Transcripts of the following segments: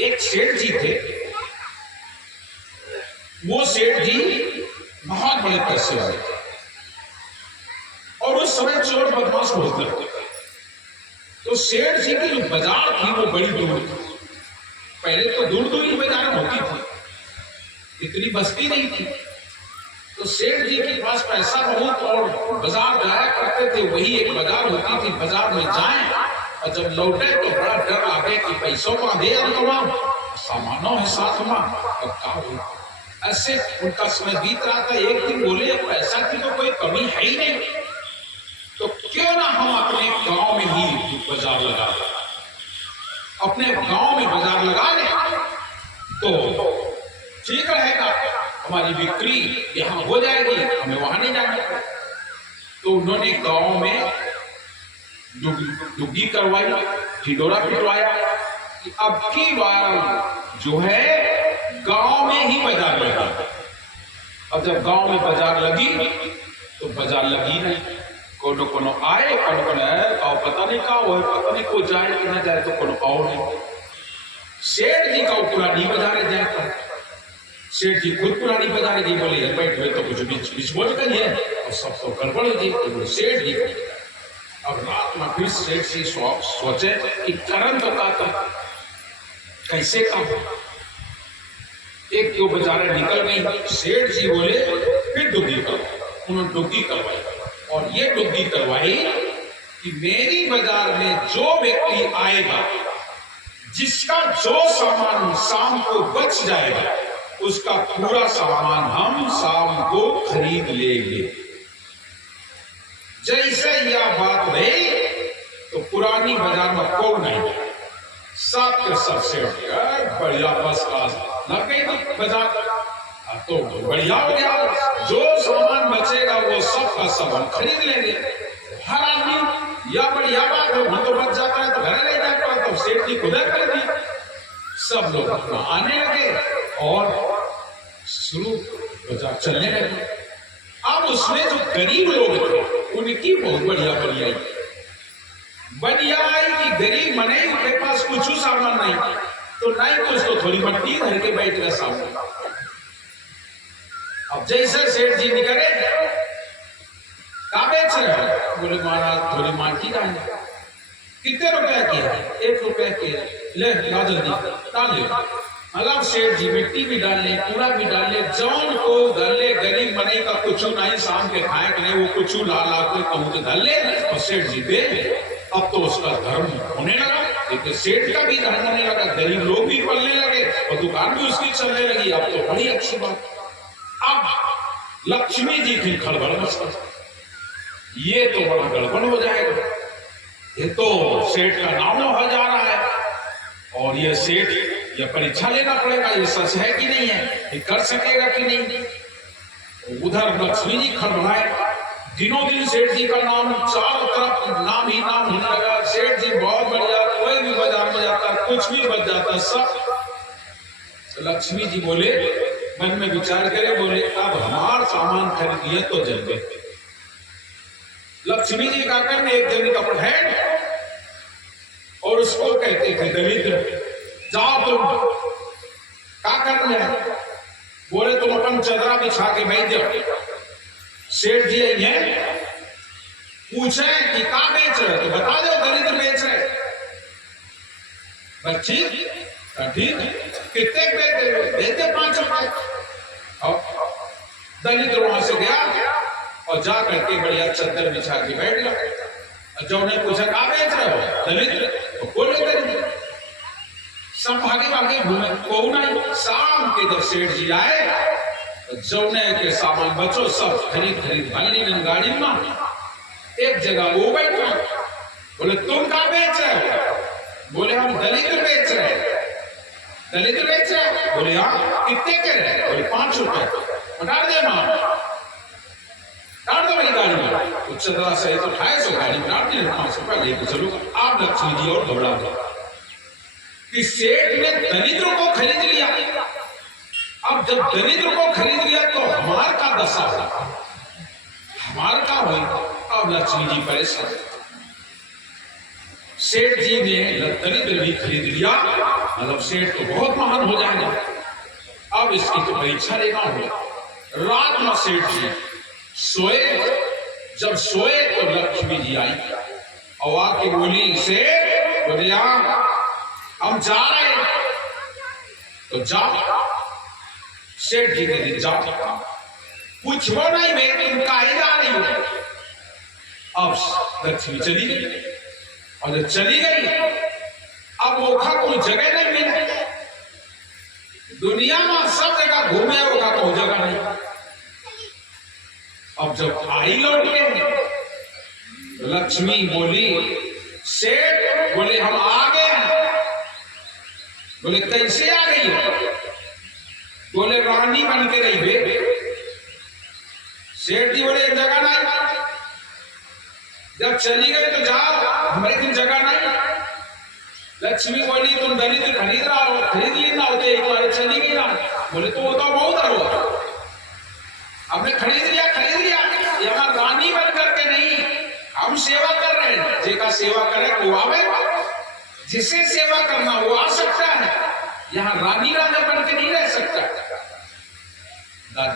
एक सेठ जी थे। वो सेठ जी बहुत बड़े पैसे वाले थे और उस समय चोर बदमाश बहुत लगते थे। तो सेठ जी की जो बाजार थी वो बड़ी दूर थी। पहले तो दूर दूर ही बाजार होती थी, इतनी बस्ती नहीं थी। तो सेठ जी के पास पैसा बहुत और बाजार जाया करते थे। वही एक बाजार होती थी, बाजार में जाएं और जब लौटे तो बड़ा डर आगे कि पैसों को दे सामानों है साथ में और क्या हुआ। ऐसे उनका समय बीत रहा था। एक दिन बोले पैसा की तो कोई कमी है ही नहीं, तो क्यों ना हम अपने गांव में ही बाजार लगा लें, अपने गांव में बाजार लगा लें तो ठीक रहेगा, हमारी बिक्री यहाँ हो जाएगी, हमें वहां नहीं जाना। तो उन्होंने गांव में डुग्गी करवाई, ढिंडोरा पिटवाया कि अब की बार जो है गांव में ही बाजार लगा। अब जब गांव में बाजार लगी तो बाजार लगी नहीं। कोनो कोनो आए, कोनो कोनो और पता नहीं का वो, पता नहीं को जाए कि ना जाए, तो कोनो आओ नहीं। सेठ जी का पुरानी बाजार जाए, सेठ जी खुद पुरानी बाजार जी बोले बैठ गए तो कुछ बीच बीच बोल करिए और सब तो गड़बड़ जी। तो सेठ जी अब रात में फिर सेठ जी सोचे कि करन तो का कैसे का। एक दो बाजारें निकल गई। सेठ जी बोले फिर डुग्गी करो। उन्होंने डुग्गी करवाई और ये डुग्गी करवाई कि मेरी बाजार में जो व्यक्ति आएगा, जिसका जो सामान शाम को बच जाएगा, उसका पूरा सामान हम शाम को खरीद लेंगे। जैसे यह बात रही तो पुरानी बाजार में कौन नहीं, सब के सब से बढ़िया फर्स्ट क्लास लग गई बाजार। तो बढ़िया हो गया, जो सामान बचेगा वो सब का सब हम खरीद लेंगे। हर आदमी या बढ़िया बात है, वहां तो बच जाता है तो घर ले जाता है, तो सेठ की खुदा कर दी। सब लोग अपना आने लगे और शुरू बाजार चलने लगे। अब उसमें जो गरीब लोग थे उनकी बहुत बढ़िया बढ़िया आई कि गरीब मने उनके पास कुछ सामान नहीं, तो नहीं कुछ तो थोड़ी मट्टी धर के बैठ गए सामने। अब जैसे सेठ जी निकले, क्या बेच रहे हैं? बोले महाराज थोड़ी माटी का है। कितने रुपए की है? 1 रुपए की। ले ला जल्दी डाल ले। मतलब सेठ जी मिट्टी भी डाल ले, पूरा भी डाल ले, जौन को धर ले। गरीब मने का कुछ नहीं, शाम के खाए के नहीं, वो कुछ ला ला के कहूँ के धर ले और सेठ जी दे। अब तो उसका धर्म होने लगा, लेकिन सेठ का भी धर्म होने लगा, गरीब लोग भी पलने लगे और दुकान भी उसकी चलने लगी। अब तो बड़ी अच्छी बात। अब लक्ष्मी जी की खड़बड़ मच गई, ये तो बड़ा गड़बड़ हो जाएगा, ये तो सेठ का नाम हो जा रहा है और ये सेठ ये परीक्षा लेना पड़ेगा, ये सच है कि नहीं है, ये कर सकेगा कि नहीं। उधर लक्ष्मी जी खड़बड़ाए। दिनों दिन सेठ जी का नाम चारों तरफ नाम ही नाम होने लगा। सेठ जी बहुत बढ़िया, कोई भी बाजार में जाता, कुछ भी बच जाता सब। लक्ष्मी जी बोले, मन में विचार करे, बोले अब हमार सामान खरीद लिया तो जल गए। लक्ष्मी जी का करने एक जनी का पढ़े और उसको कहते थे दरिद्र, जाओ तुम क्या करना है? बोले तुम अपन चदरा बिछा के बैठ जाओ। सेठ जी ये पूछे कि क्या बेच रहे, तो बता दो दरिद्र बेच रहे। बच्ची ठीक, कितने देते? 5 रुपए। दरिद्र वहां से गया और जा करके बढ़िया चद्दर बिछा के बैठ गया। जो ने पूछा क्या बेच रहे हो? दरिद्र। तो बोले दरिद्र। सब भागे भागे घूमे, को नहीं। शाम के जब सेठ जी आए, जौने के सामान बचो सब खरीद भाली गाड़ी में एक जगह वो बैठा। बोले तुम क्या बेच रहे हो? बोले हम दलिद्र बेच रहे हैं। दलिद्र बेच रहे हैं? बोले हाँ। कितने के रहे? बोले 5 रुपए। डाल दे मां, डाल दो मेरी गाड़ी में। तो चंद्रा से तो 250 गाड़ी डाल दी, 5 रुपए लेके चलो। आप लक्ष्मी जी और घबरा गए कि सेठ ने दरिद्र को खरीद लिया। अब जब दरिद्र को खरीद लिया तो हमार का दशा होगा, हमार का होगा। अब लक्ष्मी जी परेशान। सेठ जी ने दरिद्र भी खरीद लिया मतलब सेठ तो बहुत महान हो जाएगा। अब इसकी तो परीक्षा लेना होगा। रात में सेठ जी सोए, जब सोए तो लक्ष्मी जी आई और आके बोली से बोले हम जा रहे हैं। तो जाओ, सेठ जी ने दिन जाओ, पूछो नहीं मैं तुम काहे जा रही हो। अब लक्ष्मी चली गई और जब चली गई अब ओखा कोई जगह नहीं मिली। दुनिया में सब जगह घूमे होगा कोई जगह नहीं। अब जब आई लौट के लक्ष्मी बोली सेठ, बोले हम आ गए हैं। बोले कैसे आ गई हो। बोले रानी बन के रही बे। सेठ जी बोले एक जगह नहीं, जब चली गई तो जाओ, हमारे दिन जगह नहीं। लक्ष्मी बोली तुम दलित खरीद रहा हो, खरीद लेना होते एक बार, चली गई ना। बोले तो वो तो बहुत हरो, हमने खरीद लिया यहाँ रानी बन करके नहीं, हम सेवा कर रहे हैं। जेका सेवा करे वो आवे, जिसे सेवा करना वो आ सकता है, यहाँ रानी राजा बन के नहीं रह सकता।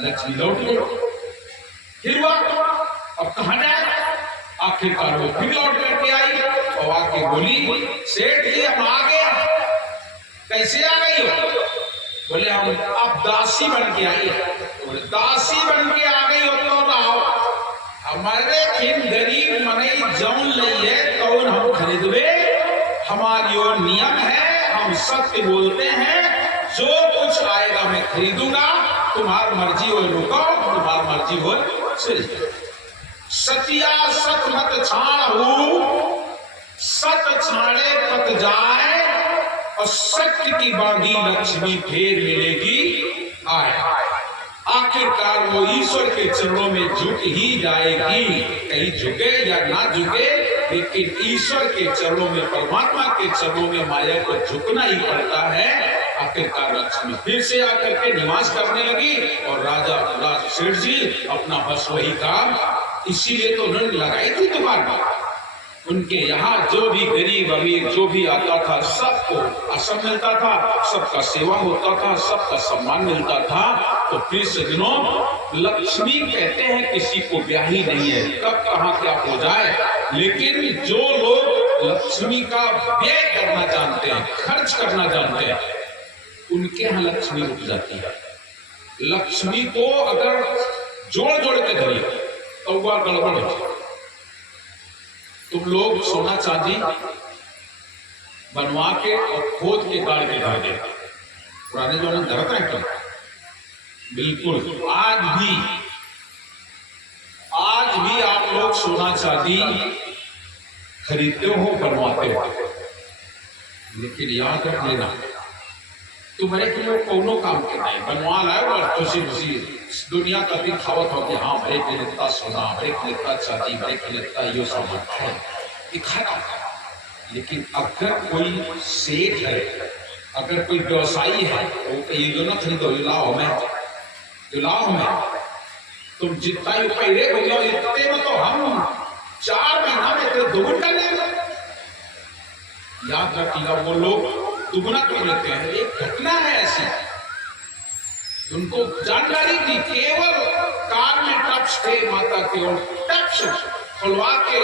लक्ष्मी लौट गई। फिर वो अब कहां जाए, आखिरकार वो फिर लौट करके आई और आके बोली सेठ जी हम आ गए। कैसे आ गई हो। बोले हम अब दासी बन के आई है। बोले दासी बन के आ गई हो तो आओ, हमारे खिन गरीब मनई जौन नहीं है तो हम खरीदवे, हमारी और नियम है, हम सत्य बोलते हैं, जो कुछ आएगा मैं खरीदूंगा, तुम्हारी मर्जी हो रुको, तुम्हारी मर्जी हो चल। सतिया सत मत छाड़ू, सत छाड़े पत जाए, और सत्य की बागी लक्ष्मी फिर मिलेगी आए। आखिरकार वो ईश्वर के चरणों में झुक ही जाएगी, कहीं झुके या ना झुके, लेकिन ईश्वर के चरणों में, परमात्मा के चरणों में माया को झुकना ही पड़ता है। आखिरकार लक्ष्मी फिर से आकर के निवास करने लगी और राजा सेठ जी अपना बस वही काम, इसीलिए तो ऋण लगाई थी दुकान पर। उनके यहाँ जो भी गरीब अमीर जो भी आता था सबको आसन मिलता था, सबका सेवा होता था, सबका सम्मान मिलता था। तो फिर से दिनों लक्ष्मी कहते हैं किसी को ब्याही नहीं है, कब कहाँ क्या हो जाए, लेकिन जो लोग लक्ष्मी का व्यय करना जानते हैं, खर्च करना जानते हैं, उनके यहाँ लक्ष्मी रुक जाती है। लक्ष्मी को अगर जोड़ जोड़ के धरी तो वह गड़बड़ हो। तुम लोग सोना चांदी बनवा के और खोद के गाड़ के घर दे, पुराने जमाने में धरता है क्या? बिल्कुल। आज भी आप लोग सोना चांदी खरीदते हो, बनवाते हो, लेकिन याद रख लेना तुम्हारे के लोग कोनो काम के नहीं बनवा लाए और खुशी खुशी दुनिया का दिखावत हो कि हाँ भाई के इतना सोना, भाई के इतना चांदी, भाई के इतना ये सामान है, दिखाना। लेकिन अगर कोई सेठ है, अगर कोई व्यवसायी है, तो ये जो ना खरीदो, लाओ हमें तुम जितना ही पहले हो जाओ, इतने में तो हम 4 महीना में तो दोगुना कर लेंगे। याद रखिएगा, वो लोग दुगुना कर लेते हैं। एक घटना है ऐसी, उनको जानकारी थी, केवल कार में टच थे माता के, और टच खुलवा के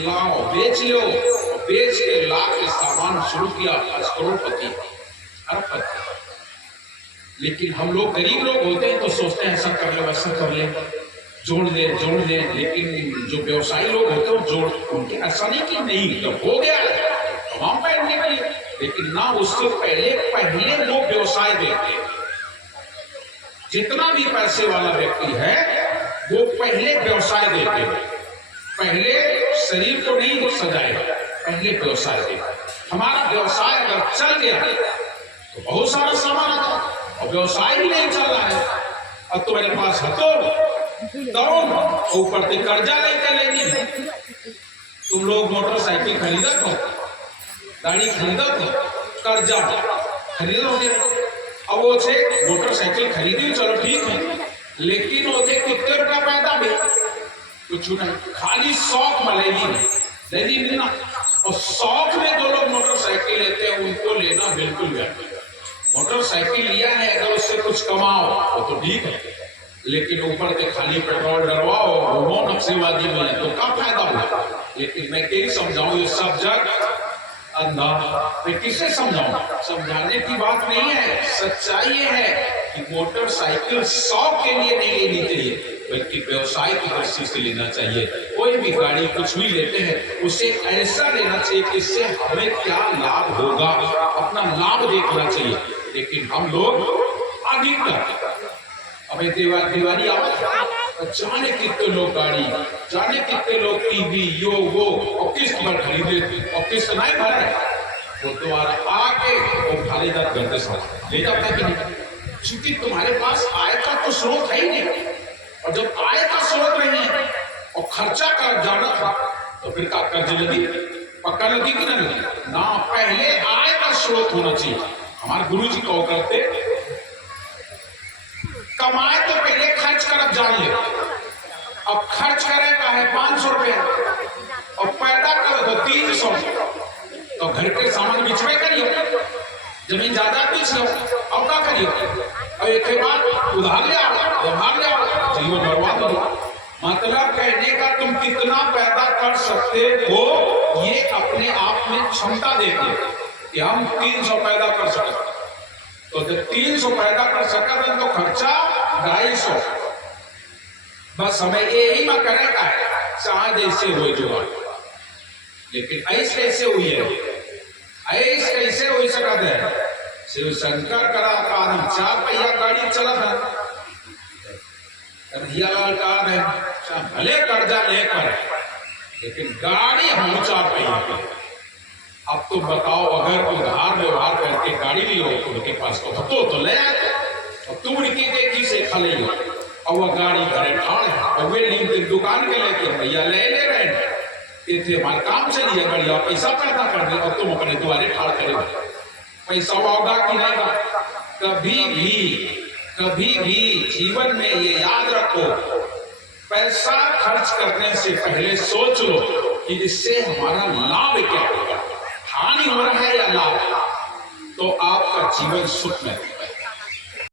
लाओ, बेच लो, बेच के ला के सामान शुरू किया, आज करोड़पति अरबपति। लेकिन हम लोग गरीब लोग होते हैं तो सोचते हैं ऐसा कर ले वैसा कर ले, जोड़ ले, लेकिन जो व्यवसायी लोग होते हैं जोड़, उनके ऐसा नहीं कि नहीं जब हो गया तो हम पहनने के लिए, लेकिन ना उससे पहले वो व्यवसाय देखते हैं। जितना भी पैसे वाला व्यक्ति है वो पहले व्यवसाय देते हैं, पहले शरीर को नहीं सजाएगा, पहले व्यवसाय देगा। हमारा व्यवसाय अगर चल गया तो बहुत सारा सामान आता, और व्यवसाय भी नहीं चल रहा है, और तुम्हारे पास तो ऊपर से कर्जा लेके लेंगे। तुम लोग मोटरसाइकिल खरीदा तो, गाड़ी खरीदा तो, कर्जा खरीदोगे। अब वो से मोटरसाइकिल खरीदी, चलो ठीक है, लेकिन वो कितने रुपया पैदा भी कुछ नहीं, खाली शौक मिलेगी नहीं मिलना, और शौक में जो लोग मोटरसाइकिल लेते हैं उनको लेना बिल्कुल व्यर्थ है। मोटरसाइकिल लिया है अगर उससे कुछ कमाओ तो ठीक है, लेकिन ऊपर के खाली पेट्रोल डलवाओ घूमो नक्सलवादी में तो क्या फायदा हुआ। लेकिन मैं यही समझाऊं, ये सब जग अंधा, मैं किसे समझाऊं? समझाने की बात नहीं है, सच्चाई ये है कि मोटरसाइकिल शौक के लिए नहीं लेनी चाहिए बल्कि व्यवसाय की दृष्टि से लेना चाहिए। कोई भी गाड़ी कुछ भी लेते हैं उसे ऐसा लेना चाहिए कि इससे हमें क्या लाभ होगा, अपना लाभ देखना चाहिए। लेकिन हम लोग अधिकतर अबे दिवाली जाने कितने लोग गाड़ी, जाने कितने लोग टीवी, यो वो और किस्त पर खरीदे और किस्त नहीं भरे वो तुम्हारा आके वो खाली दांत घर के साथ ले जाता है कि नहीं, क्योंकि तुम्हारे पास आय का तो स्रोत है ही नहीं। और जब आय का स्रोत नहीं है और खर्चा कर जाना था तो फिर का कर्ज लगी, पक्का लगी कि नहीं लगी ना। पहले आय का स्रोत होना चाहिए। हमारे गुरु जी कहो करते कमाए तो पहले खर्च कर, अब जान ले। अब खर्च करे का है 500 रुपए और पैदा करो तो 300, तो घर के सामान बिचवे करिए, जमीन जायदाद बेच लो, अब क्या करिए? और एक बात उधार ले आओ, जीवन बर्बाद हो। मतलब कहने का तुम कितना पैदा कर सकते हो ये अपने आप में क्षमता देखिए कि हम 300 पैदा कर सकते, तो जब 300 पैदा कर सकते तो खर्चा 250, बस हमें यही ना करे का है शायद ऐसे हुए जुआ। लेकिन ऐसे कैसे हुई है, ऐसे कैसे हो सकता है? शिव शंकर करा कारण 4 पहिया गाड़ी चला था, कन्हैयालाल कार है, भले कर्जा लेकर लेकिन गाड़ी हम 4 पहिया की। अब तुम बताओ अगर उधार व्यवहार करके गाड़ी ली हो तो उनके पास तो ले आए और तुम उनकी से खा ली हो और वह गाड़ी घरे ठाड़ है और वे लीन के दुकान के लेके भैया ले रहे हैं, इतने हमारे काम चलिए बढ़िया पैसा पैदा कर दे और तुम अपने द्वारे ठाड़ करे। पैसा होगा कि नहीं? कभी भी जीवन में ये याद रखो, पैसा खर्च करने से पहले सोच लो कि इससे हमारा लाभ क्या होगा, हानि हो रहा है या लाभ, तो आपका जीवन सुख में